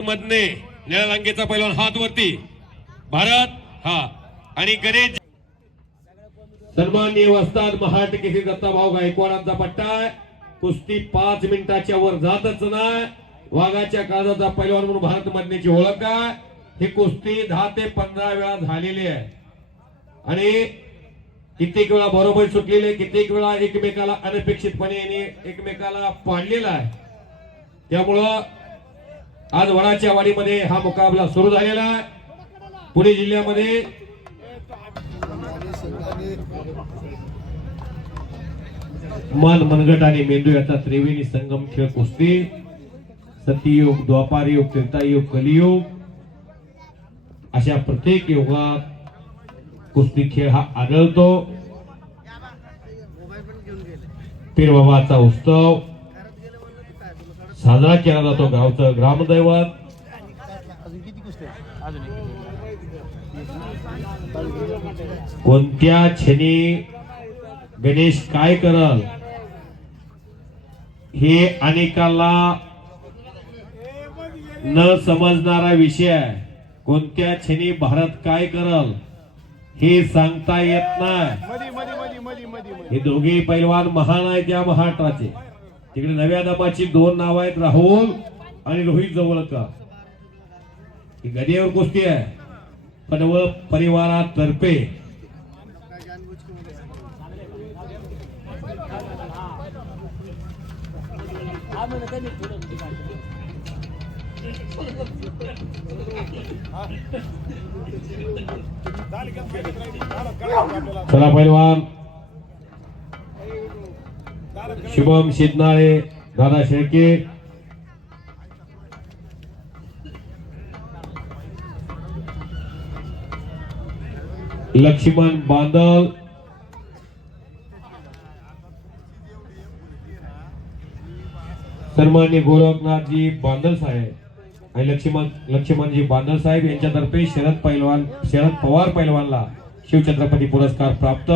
मधने निळ्या लांगेचा पैलवान हात वरती. भारत हा. आणि गणेश सन्माननीय वस्ताद महाट दत्ताभाऊ गायकवाडांचा पट्टा आहे. कुस्ती पाच मिनिटाच्या वर जातच नाही. वाघाच्या काळाचा पैलवान म्हणून भारत मधनेची ओळख आहे. ही कुस्ती दहा ते पंधरा वेळा झालेली आहे. आणि कित्येक वेळा बरोबर सुटलेली आहे. कित्येक वेळा एकमेकाला अनपेक्षितपणे एकमेकाला पाडलेला आहे. त्यामुळं आज वडाच्या वाडीमध्ये हा मुकाबला सुरू झालेला आहे. पुणे जिल्ह्यामध्ये मन मनगट आणि मेंदू याचा त्रिवेणी संगम खेळ कुस्ती. सतीयुग द्वापारयुग त्रेतायुग कलियुग. अशा प्रत्येक युगात कुस्ती खेळ हा आढळतो. पीरबाबाचा उत्सव. साजरा केला जातो गावचं ग्रामदैवत. कोणत्या क्षणी गणेश काय करल? हे अनेकाला न समजणारा विषय आहे. कोणत्या क्षणी भारत काय करल? हे सांगता येत नाही. हे दोघे पैलवान महान आहेत या महाराष्ट्राचे. तिकडे नव्या दबाची दोन नाव आहेत राहुल आणि रोहित जवळका ही गदियावर कुस्ती आहे. पनवळ परिवारातर्फे. चला पैलवान. शुभम शिदनाळे दादा शेळके. लक्ष्मण बांदल. सन्मान्य गोरखनाथजी बांदल साहेब आणि लक्ष्मण लक्ष्मणजी बांदल साहेब यांच्यातर्फे शरद पैलवान शरद पवार पैलवानला शिवछत्रपती पुरस्कार प्राप्त.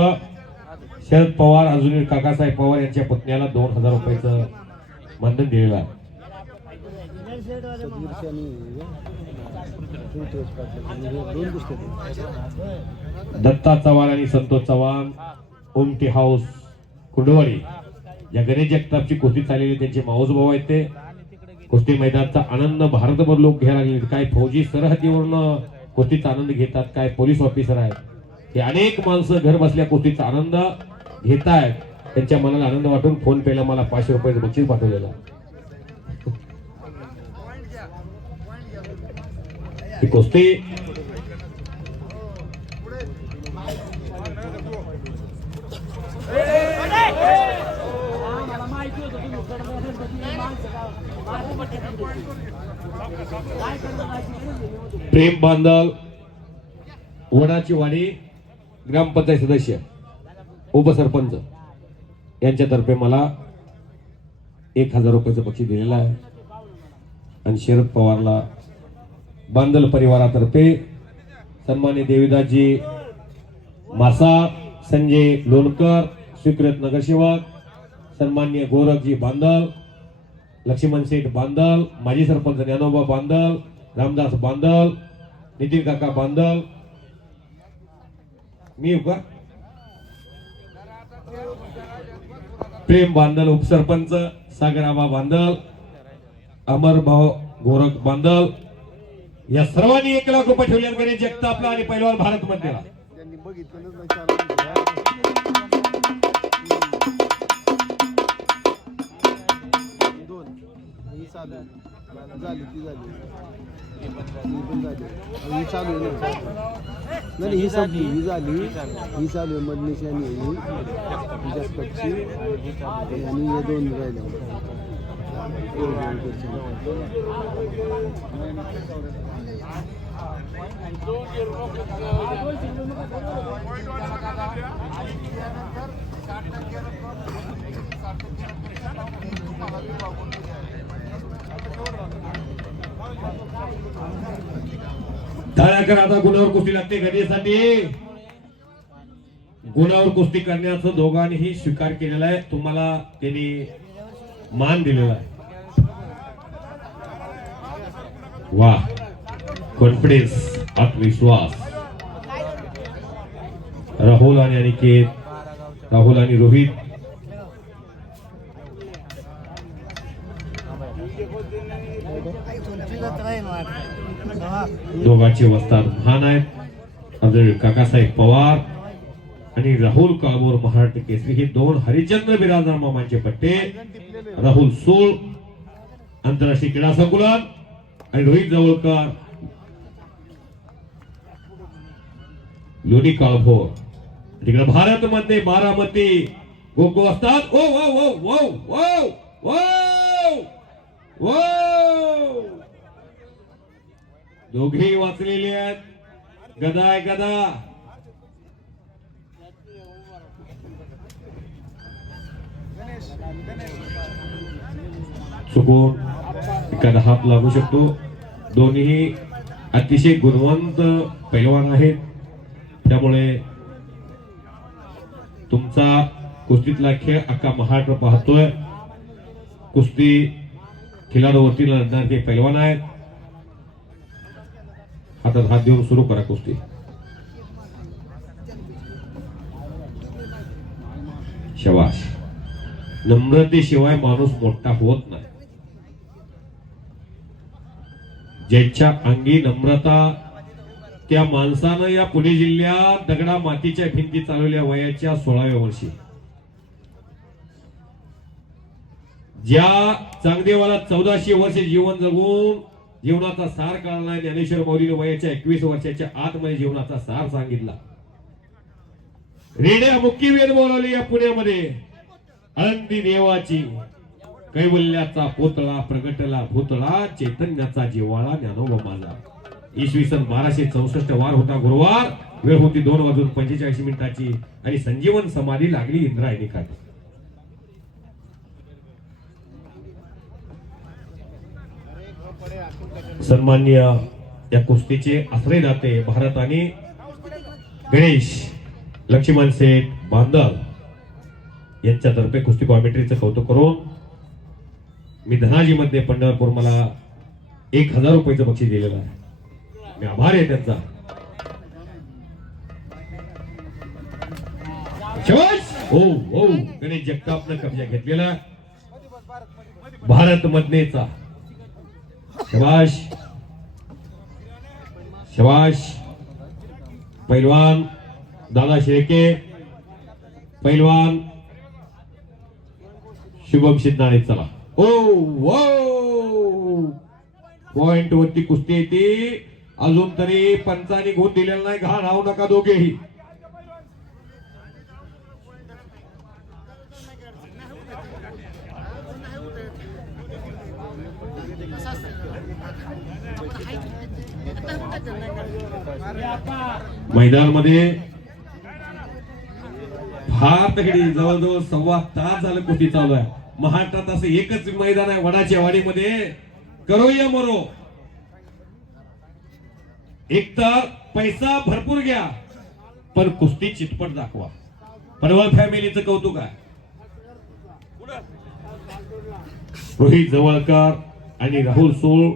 शरद पवार अजून काकासाहेब पवार यांच्या पुतण्याला दोन हजार रुपयाचं मानधन दिलेलं आहे. दत्ता चव्हाण आणि संतोष चव्हाण ओमटी हाऊस कुंडवाडी या गणेश जगतापची कुस्ती चाललेली त्यांचे माऊस भाऊ आहेत ते. कुस्ती मैदानाचा आनंद भारतभर लोक घ्यायला लागले काय फौजी सरहद्दीवरनं कुस्तीचा आनंद घेतात काय पोलीस ऑफिसर आहेत. हे अनेक माणसं घर बसल्या कुस्तीचा आनंद घेत आहेत त्यांच्या मनाला आनंद वाटून फोन पेला मला पाचशे रुपयाचं बक्षीस पाठवलेलं आहे. ही कुस्ती प्रेम बांधव वडाची वाडी ग्रामपंचायत सदस्य उपसरपंच यांच्यातर्फे मला एक हजार रुपयाचं बक्षीस दिलेलं आहे. आणि शरद पवारला बांधल परिवारातर्फे सन्मान्य देवीदासजी मासा संजय लोणकर स्वीकृत नगरसेवक सन्मान्य गोरखजी बांधल लक्ष्मण शेठ बांधल माजी सरपंच ज्ञानोबा बांधल रामदास बांधल नितीन काका बांधल मी येऊ का प्रेम बांदल उपसरपंच सागराबा बांदल अमर भाऊ गोरख बांदल या सर्वांनी एक लाख रुपये ठेवले जगता आपला आणि पैलवान भारत मध्ये चालू आहे. झाली. ती झाली. ही पण झाली. ही चालू आहे नाही ही संपली. ही झाली. ही चालू आहे. मधलीची आणि ही. जास्तची आणि हे दोन राहिले. दोन दोन करचे. टाळ्या करा आता गुणावर कुस्ती लागते घटनेसाठी गुणावर कुस्ती करण्याचं दोघांनीही स्वीकार केलेला आहे. तुम्हाला त्यांनी मान दिलेला आहे. वा कॉन्फिडन्स आत्मविश्वास. राहुल आणि अनिकेत राहुल आणि रोहित. दोघांचे वस्ताद महान आहेत अब्दुल काकासाहेब पवार आणि राहुल काळभोर महाराष्ट्र केसरी हे दोन हरिचंद्र बिराजदार मामांचे पट्टे राहुल सोळ आंतरराष्ट्रीय क्रीडा संकुलात आणि रोहित जवळकर लोणी काळभोर तिकडे भारत मध्ये बारामती गोगो असतात ओ वो वा वो वा वा वा दोघेही वाचलेले आहेत. गदा आहे गदा. चुकून एखादा हात लागू शकतो. दोन्ही अतिशय गुणवंत पैलवान आहेत. त्यामुळे तुमचा कुस्तीतला खेळ अख्खा महाराष्ट्र पाहतोय. कुस्ती खिलाडू वतीला लढणारे पैलवान आहेत हातात हात देऊन सुरू करा कुस्ती. शवाश नम्रतेशिवाय माणूस मोठा होत नाही. ज्यांच्या अंगी नम्रता त्या माणसानं या पुणे जिल्ह्यात दगडा मातीच्या भिंती चालवल्या वयाच्या सोळाव्या वर्षी. ज्या चांगदेवाला चौदाशे वर्ष जीवन जगून जीवनाचा सार कळला. ज्ञानेश्वर मौलीने वयाच्या एकवीस वर्षाच्या आतमध्ये जीवनाचा सार सांगितला. रेड्या मुक्की वेद बोलवली या पुण्यामध्ये. आळंदी देवाची कैवल्याचा पोतळा प्रगटला भूतळा चैतन्याचा जिव्हाळा ज्ञानोबा माझा इसवी सन बाराशे चौसष्ट वार होता गुरुवार. वेळ होती दोन वाजून पंचेचाळीस मिनिटाची आणि संजीवन समाधी लागली इंद्रायणी खाली सन्मान्य या कुस्तीचे आश्रयदाते भारत आणि गणेश लक्ष्मण सेठ बांदल यांच्यातर्फे कुस्ती कॉमेंट्रीचं कौतुक करून मी धनाजीमध्ये पंढरपूर मला एक हजार रुपयाचं बक्षीस दिलेलं आहे. मी आभार आहे त्यांचा. हो हो गणेश जगतापनं कब्जा घेतलेला आहे. भारत मधनेचा शबाश. शबाश. पैलवान दादा शेळके. पैलवान. शुभम शिंदाणे चला. ओ वो पॉइंट वरती कुस्ती येते अजून तरी पंचाने गुण दिलेला नाही. घाण राहू नका दोघेही. मैदानामध्ये फार तगडी जवळजवळ सव्वा तास झालं कुस्ती चालू आहे. महाराष्ट्रात असं एकच मैदान आहे वडाच्या वाडीमध्ये करोया मरो. एक तर पैसा भरपूर घ्या पण कुस्ती चितपट दाखवा. पडवळ फॅमिलीचं कौतुक आहे. रोहित जवळकर. आणि राहुल सोळ.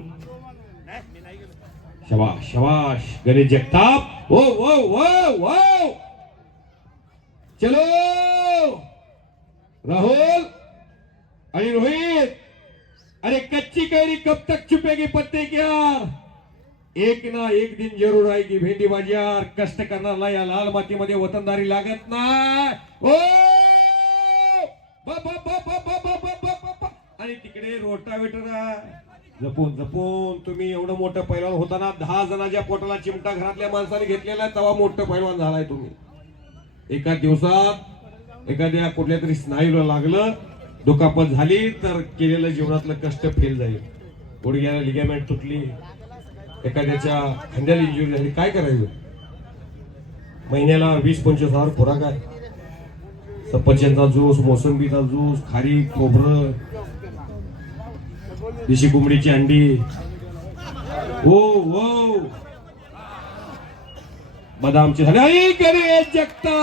शवाश शबाश गणेश जगताप. ओ ओ ओ ओ चलो. राहुल आणि रोहित. अरे कच्ची कैरी कब तक छुपेगी पत्ते क्या एक ना एक दिन जरूर आएगी भेंडी बाजार. कष्ट करणारला या लाल मातीमध्ये वतनदारी लागत नाही. हो. ओ ब- आणि तिकडे रोटावेटर जपून जपून. तुम्ही एवढं मोठं पैलवान होताना दहा जणाच्या पोटाला चिमटा घरातल्या माणसाने घेतलेला आहे तेव्हा मोठं पैलवान झालाय तुम्ही. एका दिवसात एखाद्या कुठल्या तरी स्नायूला लागलं दुखापत झाली तर केलेलं जीवनातलं कष्ट फेल जाईल. गुडघ्याला लिगामेंट तुटली. एखाद्याच्या खांद्याला इंजुरी झाली काय करायचं? महिन्याला वीस पंचवीस हजार खुराक आहे. सफरचंदचा ज्यूस मोसंबीचा ज्यूस खारी खोबरं देशी कोंबडीची अंडी. ओ ओ बदामची झाली गणेश जगता.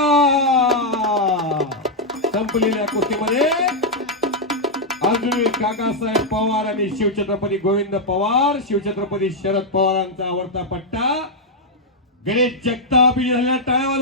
संपलेल्या कुस्तीमध्ये अजून काकासाहेब पवार आणि शिवछत्रपती गोविंद पवार शिवछत्रपती शरद पवारांचा आवडता पट्टा. गणेश जगताप टाळ्या